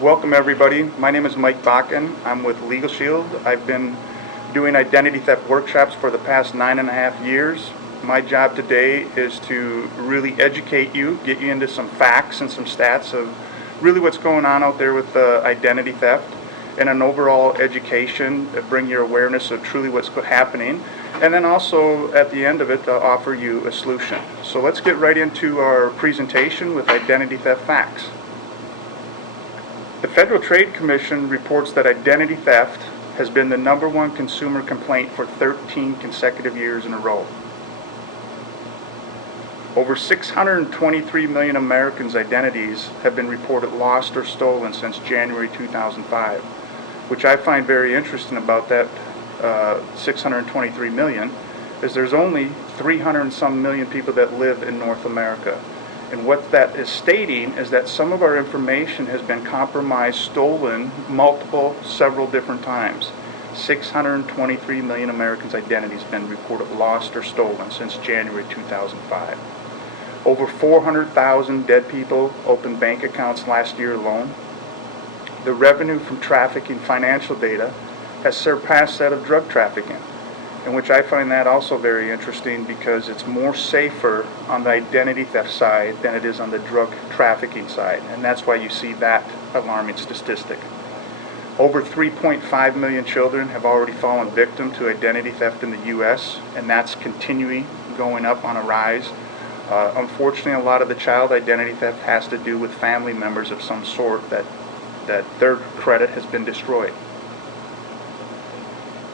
Welcome everybody. My name is Mike Bakken. I'm with LegalShield. I've been doing identity theft workshops for the past 9.5 years. My job today is to really educate you, get you into some facts and some stats of really what's going on out there with identity theft, and an overall education to bring your awareness of truly what's happening, and then also at the end of it to offer you a solution. So let's get right into our presentation with identity theft facts. The Federal Trade Commission reports that identity theft has been the #1 consumer complaint for 13 consecutive years in a row. Over 623 million Americans' identities have been reported lost or stolen since January 2005, which I find very interesting about that 623 million is there's only 300 and some million people that live in North America. And what that is stating is that some of our information has been compromised, stolen several different times. 623 million Americans' identities have been reported lost or stolen since January 2005. Over 400,000 dead people opened bank accounts last year alone. The revenue from trafficking financial data has surpassed that of drug trafficking, in which I find that also very interesting because it's more safer on the identity theft side than it is on the drug trafficking side, and that's why you see that alarming statistic. Over 3.5 million children have already fallen victim to identity theft in the U.S., and that's continuing going up on a rise. Unfortunately, a lot of the child identity theft has to do with family members of some sort that their credit has been destroyed.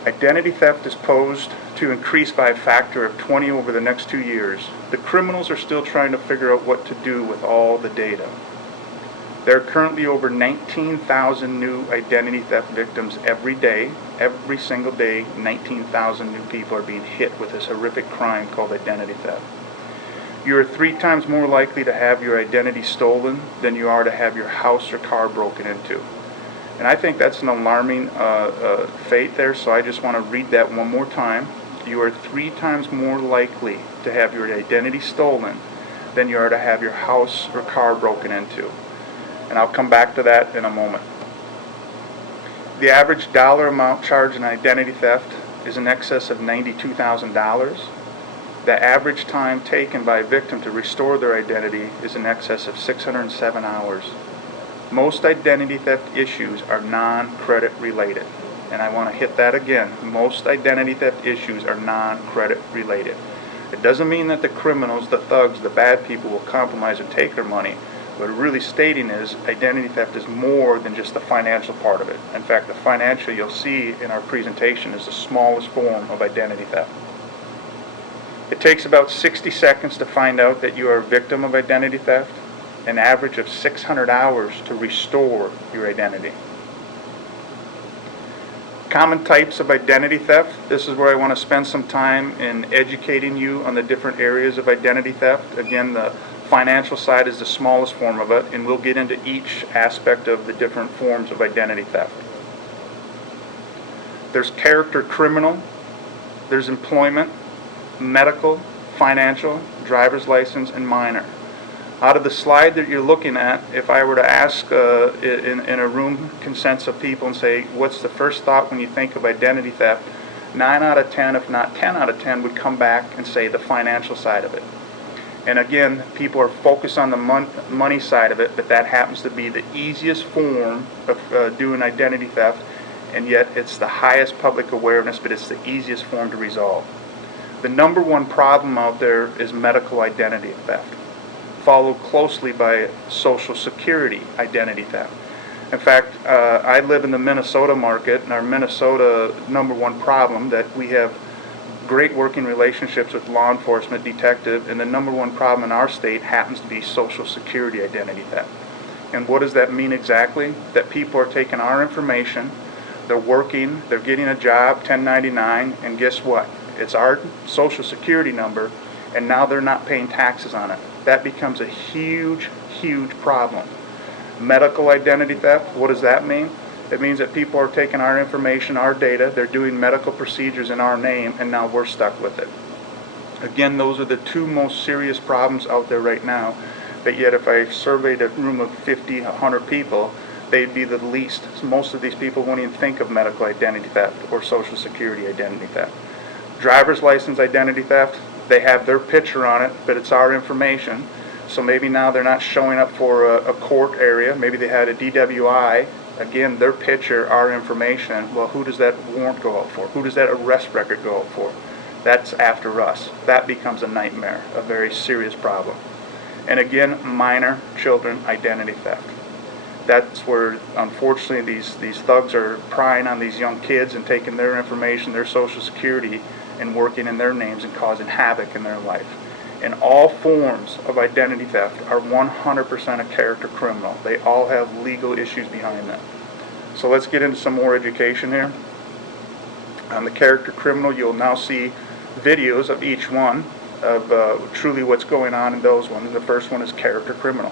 Identity theft is posed to increase by a factor of 20 over the next 2 years. The criminals are still trying to figure out what to do with all the data. There are currently over 19,000 new identity theft victims every day. Every single day, 19,000 new people are being hit with this horrific crime called identity theft. You are 3 times more likely to have your identity stolen than you are to have your house or car broken into. And I think that's an alarming fate there, so I just want to read that one more time. You are 3 times more likely to have your identity stolen than you are to have your house or car broken into. And I'll come back to that in a moment. The average dollar amount charged in identity theft is in excess of $92,000. The average time taken by a victim to restore their identity is in excess of 607 hours. Most identity theft issues are non-credit related. And I want to hit that again. Most identity theft issues are non-credit related. It doesn't mean that the criminals, the thugs, the bad people will compromise or take their money. What it's really stating is identity theft is more than just the financial part of it. In fact, the financial you'll see in our presentation is the smallest form of identity theft. It takes about 60 seconds to find out that you are a victim of identity theft. An average of 600 hours to restore your identity. Common types of identity theft. This is where I want to spend some time in educating you on the different areas of identity theft. Again, the financial side is the smallest form of it, and we'll get into each aspect of the different forms of identity theft. There's character criminal, there's employment, medical, financial, driver's license, and minor. Out of the slide that you're looking at, if I were to ask in a room consensus of people and say, what's the first thought when you think of identity theft, 9 out of 10, if not 10 out of 10, would come back and say the financial side of it. And again, people are focused on the money side of it, but that happens to be the easiest form of doing identity theft, and yet it's the highest public awareness, but it's the easiest form to resolve. The #1 problem out there is medical identity theft, followed closely by Social Security identity theft. In fact, I live in the Minnesota market, and our Minnesota #1 problem that we have great working relationships with law enforcement, detective, and the #1 problem in our state happens to be Social Security identity theft. And what does that mean exactly? That people are taking our information, they're working, they're getting a job, 1099, and guess what? It's our Social Security number, and now they're not paying taxes on it. That becomes a huge, huge problem. Medical identity theft, what does that mean? It means that people are taking our information, our data, they're doing medical procedures in our name, and now we're stuck with it. Again, those are the 2 most serious problems out there right now, but yet if I surveyed a room of 50, 100 people, they'd be the least. So most of these people won't even think of medical identity theft or Social Security identity theft. Driver's license identity theft, they have their picture on it, but it's our information. So maybe now they're not showing up for a court area. Maybe they had a DWI. Again, their picture, our information. Well, who does that warrant go out for? Who does that arrest record go out for? That's after us. That becomes a nightmare, a very serious problem. And again, minor children identity theft. That's where, unfortunately, these thugs are prying on these young kids and taking their information, their Social Security, and working in their names and causing havoc in their life. And all forms of identity theft are 100% a character criminal. They all have legal issues behind them. So let's get into some more education here. On the character criminal, you'll now see videos of each one of truly what's going on in those ones. The first one is character criminal.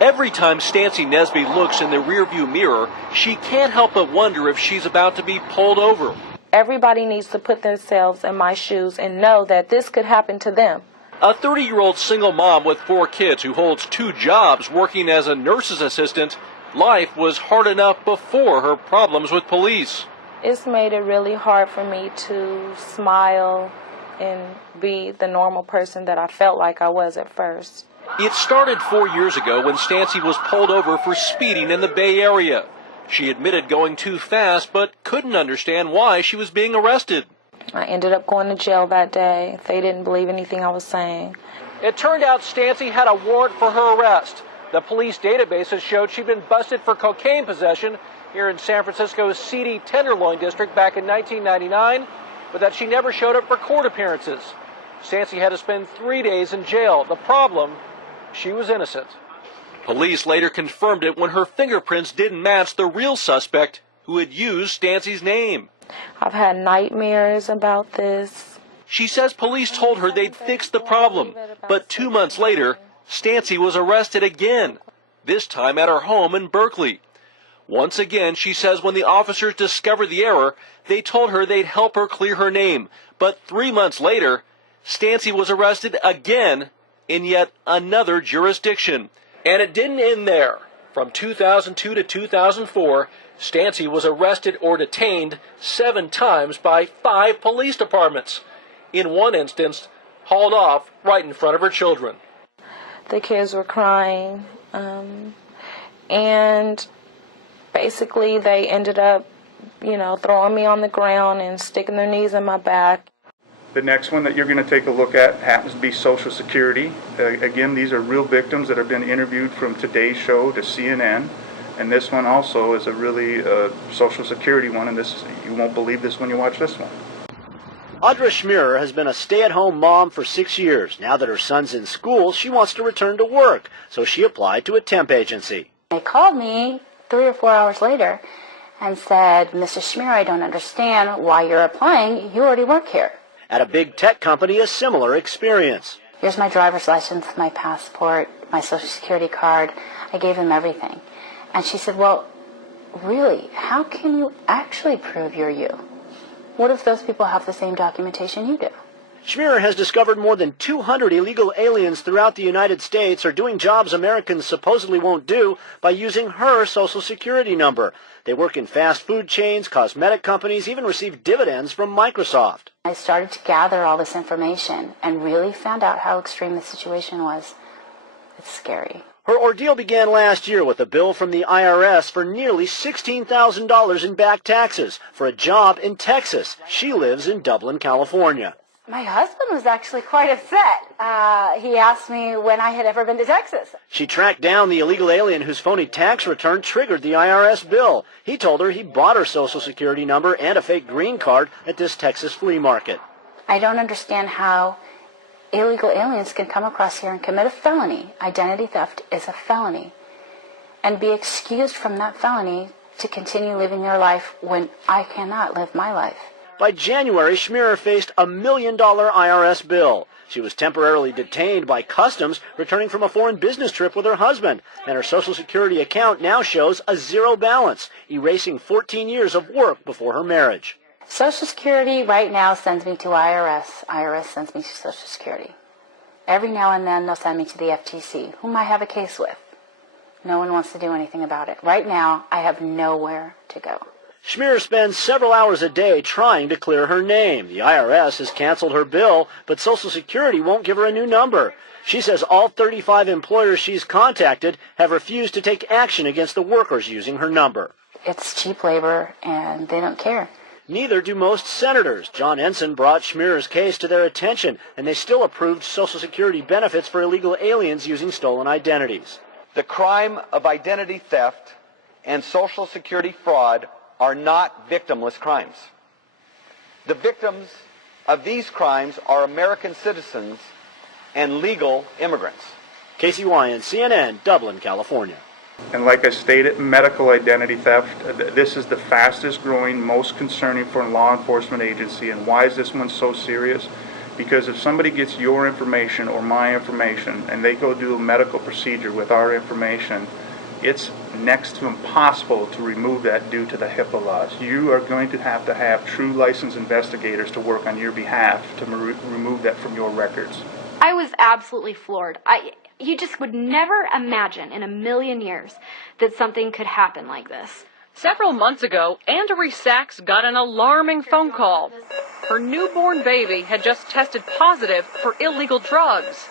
Every time Stancy Nesby looks in the rearview mirror, she can't help but wonder if she's about to be pulled over. Everybody needs to put themselves in my shoes and know that this could happen to them. A 30-year-old single mom with 4 kids who holds 2 jobs working as a nurse's assistant, life was hard enough before her problems with police. It's made it really hard for me to smile and be the normal person that I felt like I was at first. It started 4 years ago when Stancy was pulled over for speeding in the Bay Area. She admitted going too fast, but couldn't understand why she was being arrested. I ended up going to jail that day. They didn't believe anything I was saying. It turned out Stancy had a warrant for her arrest. The police databases showed she'd been busted for cocaine possession here in San Francisco's seedy Tenderloin district back in 1999, but that she never showed up for court appearances. Stancy had to spend 3 days in jail. The problem, she was innocent. Police later confirmed it when her fingerprints didn't match the real suspect who had used Stancy's name. I've had nightmares about this. She says police told her they'd fixed the problem, but 2 months later, Stancy was arrested again, this time at her home in Berkeley. Once again, she says when the officers discovered the error, they told her they'd help her clear her name. But 3 months later, Stancy was arrested again in yet another jurisdiction. And it didn't end there. From 2002 to 2004, Stancy was arrested or detained 7 times by 5 police departments. In one instance, hauled off right in front of her children. The kids were crying, and basically they ended up, throwing me on the ground and sticking their knees in my back. The next one that you're going to take a look at happens to be Social Security. Again, these are real victims that have been interviewed from Today's Show to CNN. And this one also is a really Social Security one, and you won't believe this when you watch this one. Audra Schmierer has been a stay-at-home mom for 6 years. Now that her son's in school, she wants to return to work, so she applied to a temp agency. They called me 3 or 4 hours later and said, Mrs. Schmierer, I don't understand why you're applying. You already work here. At a big tech company, a similar experience. Here's my driver's license, my passport, my Social Security card. I gave them everything. And she said, well, really, how can you actually prove you're you? What if those people have the same documentation you do? Schmierer has discovered more than 200 illegal aliens throughout the United States are doing jobs Americans supposedly won't do by using her Social Security number. They work in fast food chains, cosmetic companies, even receive dividends from Microsoft. I started to gather all this information and really found out how extreme the situation was. It's scary. Her ordeal began last year with a bill from the IRS for nearly $16,000 in back taxes for a job in Texas. She lives in Dublin, California. My husband was actually quite upset. He asked me when I had ever been to Texas. She tracked down the illegal alien whose phony tax return triggered the IRS bill. He told her he bought her Social Security number and a fake green card at this Texas flea market. I don't understand how illegal aliens can come across here and commit a felony. Identity theft is a felony. And be excused from that felony to continue living their life when I cannot live my life. By January, Schmierer faced a $1 million IRS bill. She was temporarily detained by Customs returning from a foreign business trip with her husband, and her Social Security account now shows a zero balance, erasing 14 years of work before her marriage. Social Security right now sends me to IRS. IRS sends me to Social Security. Every now and then they'll send me to the FTC, whom I have a case with. No one wants to do anything about it. Right now, I have nowhere to go. Schmier spends several hours a day trying to clear her name. The IRS has canceled her bill, but Social Security won't give her a new number. She says all 35 employers she's contacted have refused to take action against the workers using her number. It's cheap labor, and they don't care. Neither do most senators. John Ensign brought Schmier's case to their attention, and they still approved Social Security benefits for illegal aliens using stolen identities. The crime of identity theft and Social Security fraud are not victimless crimes. The victims of these crimes are American citizens and legal immigrants. Casey Wyand, CNN, Dublin, California. And like I stated, medical identity theft, this is the fastest growing, most concerning for a law enforcement agency. And why is this one so serious? Because if somebody gets your information or my information and they go do a medical procedure with our information, it's next to impossible to remove that due to the HIPAA laws. You are going to have true licensed investigators to work on your behalf to remove that from your records. I was absolutely floored. You just would never imagine in a million years that something could happen like this. Several months ago, Andrea Sachs got an alarming phone call. Her newborn baby had just tested positive for illegal drugs.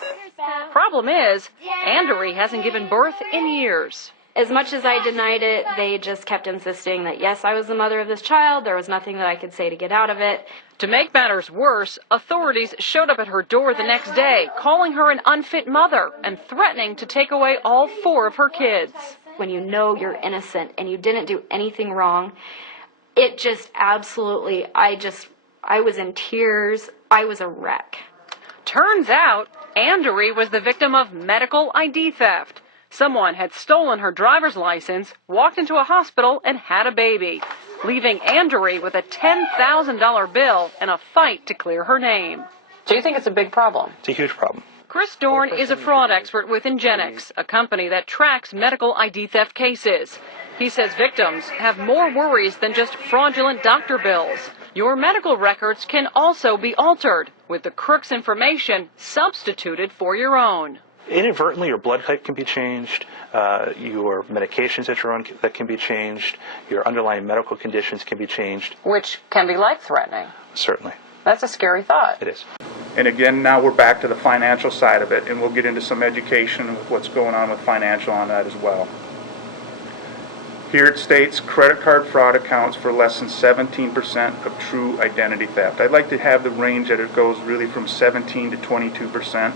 Problem is, Andrea hasn't given birth in years. As much as I denied it, they just kept insisting that, yes, I was the mother of this child. There was nothing that I could say to get out of it. To make matters worse, authorities showed up at her door the next day, calling her an unfit mother and threatening to take away all 4 of her kids. When you know you're innocent and you didn't do anything wrong, it just absolutely, I was in tears. I was a wreck. Turns out, Andrea was the victim of medical ID theft. Someone had stolen her driver's license, walked into a hospital, and had a baby, leaving Andrea with a $10,000 bill and a fight to clear her name. Do you think it's a big problem? It's a huge problem. Chris Dorn is a fraud expert with Ingenix, a company that tracks medical ID theft cases. He says victims have more worries than just fraudulent doctor bills. Your medical records can also be altered, with the crook's information substituted for your own. Inadvertently, your blood type can be changed, your medications that you're on that can be changed, your underlying medical conditions can be changed. Which can be life-threatening. Certainly. That's a scary thought. It is. And again, now we're back to the financial side of it, and we'll get into some education with what's going on with financial on that as well. Here it states credit card fraud accounts for less than 17% of true identity theft. I'd like to have the range that it goes really from 17 to 22%.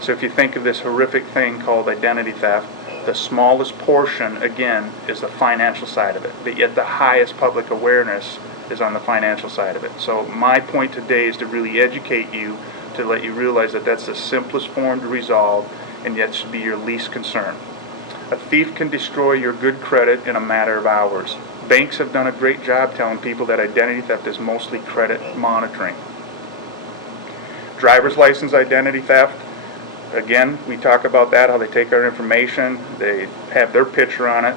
So if you think of this horrific thing called identity theft, the smallest portion, again, is the financial side of it. But yet the highest public awareness is on the financial side of it. So my point today is to really educate you, to let you realize that that's the simplest form to resolve, and yet should be your least concern. A thief can destroy your good credit in a matter of hours. Banks have done a great job telling people that identity theft is mostly credit monitoring. Driver's license identity theft. Again, we talk about that, how they take our information, they have their picture on it,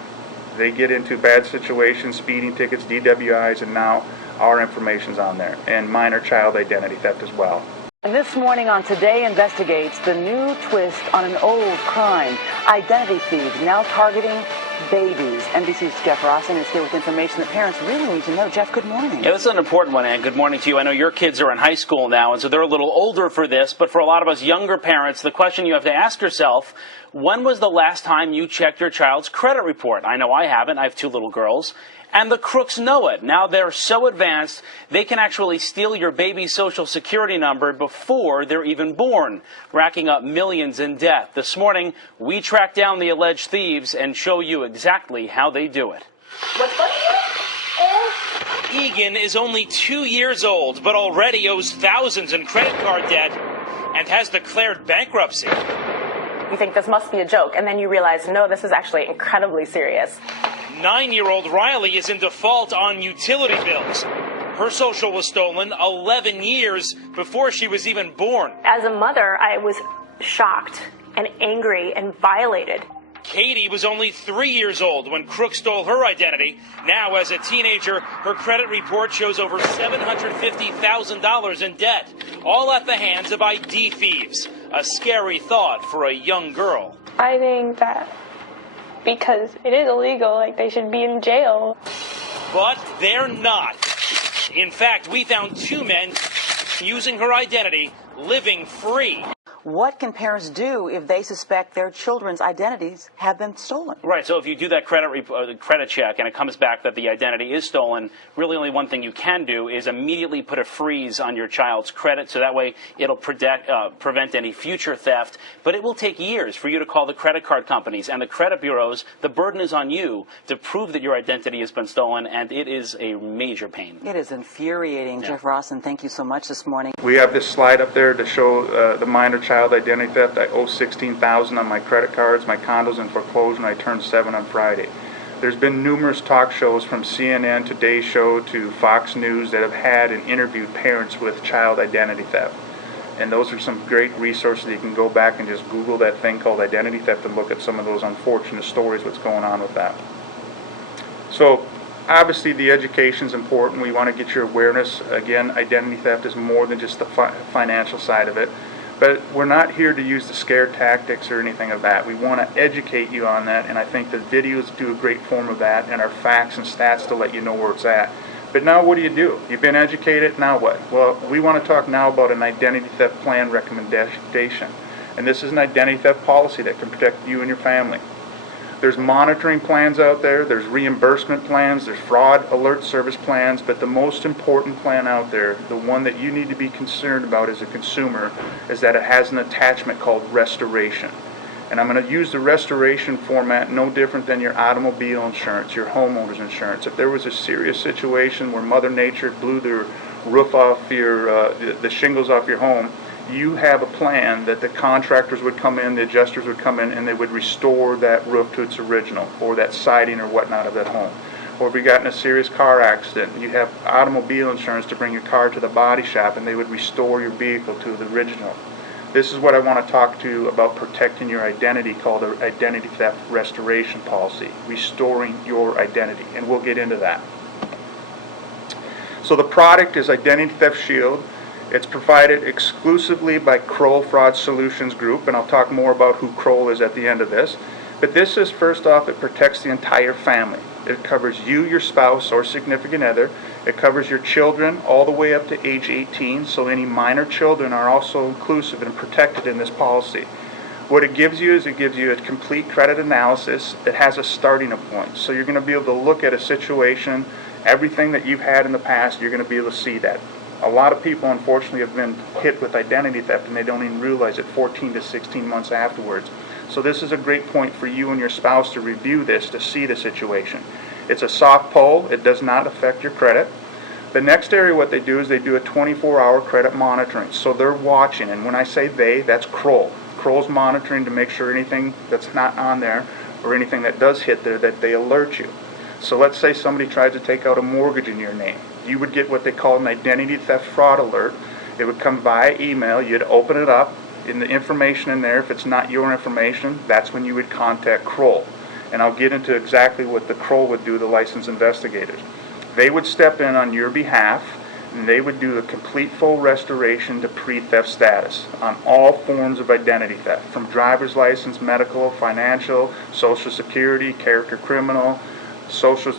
they get into bad situations, speeding tickets, DWIs, and now our information's on there, and minor child identity theft as well. And this morning on Today Investigates, the new twist on an old crime, identity thieves now targeting babies. NBC's Jeff Rossen is here with information that parents really need to know. Jeff, good morning. Yeah, this is an important one, Ann. Good morning to you. I know your kids are in high school now, and so they're a little older for this, but for a lot of us younger parents, the question you have to ask yourself, when was the last time you checked your child's credit report? I know I haven't. I have 2 little girls. And the crooks know it. Now they're so advanced, they can actually steal your baby's Social Security number before they're even born, racking up millions in debt. This morning, we tracked down the alleged thieves and show you exactly how they do it. What's funny? Egan is only 2 years old, but already owes thousands in credit card debt and has declared bankruptcy. You think this must be a joke, and then you realize, no, this is actually incredibly serious. 9-year-old Riley is in default on utility bills. Her social was stolen 11 years before she was even born. As a mother, I was shocked and angry and violated. Katie was only 3 years old when crooks stole her identity. Now, as a teenager, her credit report shows over $750,000 in debt, all at the hands of ID thieves. A scary thought for a young girl. I think that because it is illegal, like, they should be in jail. But they're not. In fact, we found 2 men using her identity, living free. What can parents do if they suspect their children's identities have been stolen? Right, so if you do that credit check and it comes back that the identity is stolen, really only one thing you can do is immediately put a freeze on your child's credit, so that way it'll prevent any future theft. But it will take years for you to call the credit card companies and the credit bureaus. The burden is on you to prove that your identity has been stolen, and it is a major pain. It is infuriating. Yeah. Jeff Rawson, thank you so much this morning. We have this slide up there to show the minor child identity theft. I owe $16,000 on my credit cards. My condo's in foreclosure, and I turned 7 on Friday. There's been numerous talk shows from CNN, Today Show, to Fox News that have had and interviewed parents with child identity theft. And those are some great resources. You can go back and just Google that thing called identity theft and look at some of those unfortunate stories, what's going on with that. So obviously the education is important. We want to get your awareness. Again, identity theft is more than just the financial side of it. But we're not here to use the scare tactics or anything of that. We want to educate you on that, and I think the videos do a great form of that, and our facts and stats to let you know where it's at. But now what do? You've been educated, now what? Well, we want to talk now about an identity theft plan recommendation. And this is an identity theft policy that can protect you and your family. There's monitoring plans out there, there's reimbursement plans, there's fraud alert service plans, but the most important plan out there, the one that you need to be concerned about as a consumer, is that it has an attachment called restoration. And I'm going to use the restoration format no different than your automobile insurance, your homeowner's insurance. If there was a serious situation where Mother Nature blew the roof off the shingles off your home, you have a plan that the contractors would come in, the adjusters would come in, and they would restore that roof to its original, or that siding or whatnot of that home. Or if you got in a serious car accident, you have automobile insurance to bring your car to the body shop, and they would restore your vehicle to the original. This is what I want to talk to you about protecting your identity, called the Identity Theft Restoration Policy, restoring your identity, and we'll get into that. So the product is Identity Theft Shield. It's provided exclusively by Kroll Fraud Solutions Group, and I'll talk more about who Kroll is at the end of this. But this is, first off, it protects the entire family. It covers you, your spouse, or significant other. It covers your children all the way up to age 18, so any minor children are also inclusive and protected in this policy. What it gives you is it gives you a complete credit analysis. It has a starting point. So you're going to be able to look at a situation, everything that you've had in the past, you're going to be able to see that. A lot of people, unfortunately, have been hit with identity theft and they don't even realize it 14 to 16 months afterwards. So this is a great point for you and your spouse to review this, to see the situation. It's a soft pull. It does not affect your credit. The next area, what they do is they do a 24-hour credit monitoring. So they're watching, and when I say they, that's Kroll. Kroll's monitoring to make sure anything that's not on there or anything that does hit there, that they alert you. So let's say somebody tries to take out a mortgage in your name. You would get what they call an identity theft fraud alert. It would come via email. You'd open it up. In the information in there, if it's not your information, that's when you would contact Kroll. And I'll get into exactly what the Kroll would do, the licensed investigators. They would step in on your behalf, and they would do a complete full restoration to pre-theft status on all forms of identity theft, from driver's license, medical, financial, social security, character criminal, social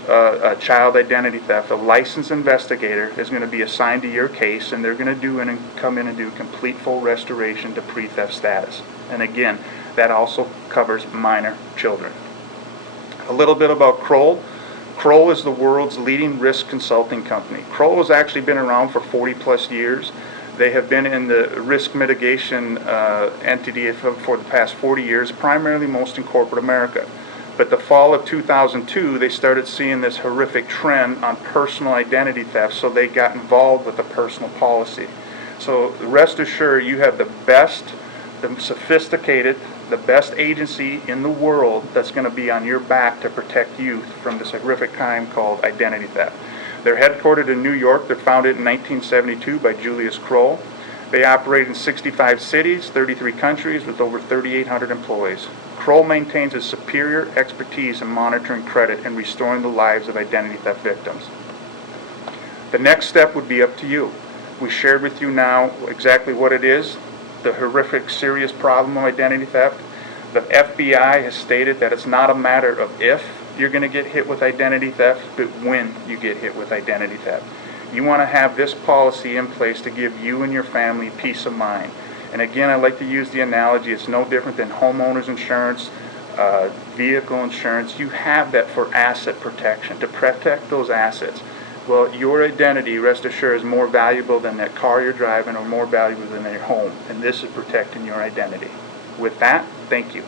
child identity theft. A licensed investigator is going to be assigned to your case, and they're going to do and come in and do complete full restoration to pre-theft status. And again, that also covers minor children. A little bit about Kroll. Kroll is the world's leading risk consulting company. Kroll has actually been around for 40 plus years. They have been in the risk mitigation entity for the past 40 years, primarily most in corporate America. But the fall of 2002, they started seeing this horrific trend on personal identity theft, so they got involved with the personal policy. So rest assured, you have the best, the sophisticated, the best agency in the world that's going to be on your back to protect you from this horrific crime called identity theft. They're headquartered in New York. They're founded in 1972 by Julius Kroll. They operate in 65 cities, 33 countries, with over 3,800 employees. Kroll maintains a superior expertise in monitoring credit and restoring the lives of identity theft victims. The next step would be up to you. We shared with you now exactly what it is, the horrific, serious problem of identity theft. The FBI has stated that it's not a matter of if you're going to get hit with identity theft, but when you get hit with identity theft. You want to have this policy in place to give you and your family peace of mind. And again, I like to use the analogy, it's no different than homeowners insurance, vehicle insurance. You have that for asset protection, to protect those assets. Well, your identity, rest assured, is more valuable than that car you're driving or more valuable than your home. And this is protecting your identity. With that, thank you.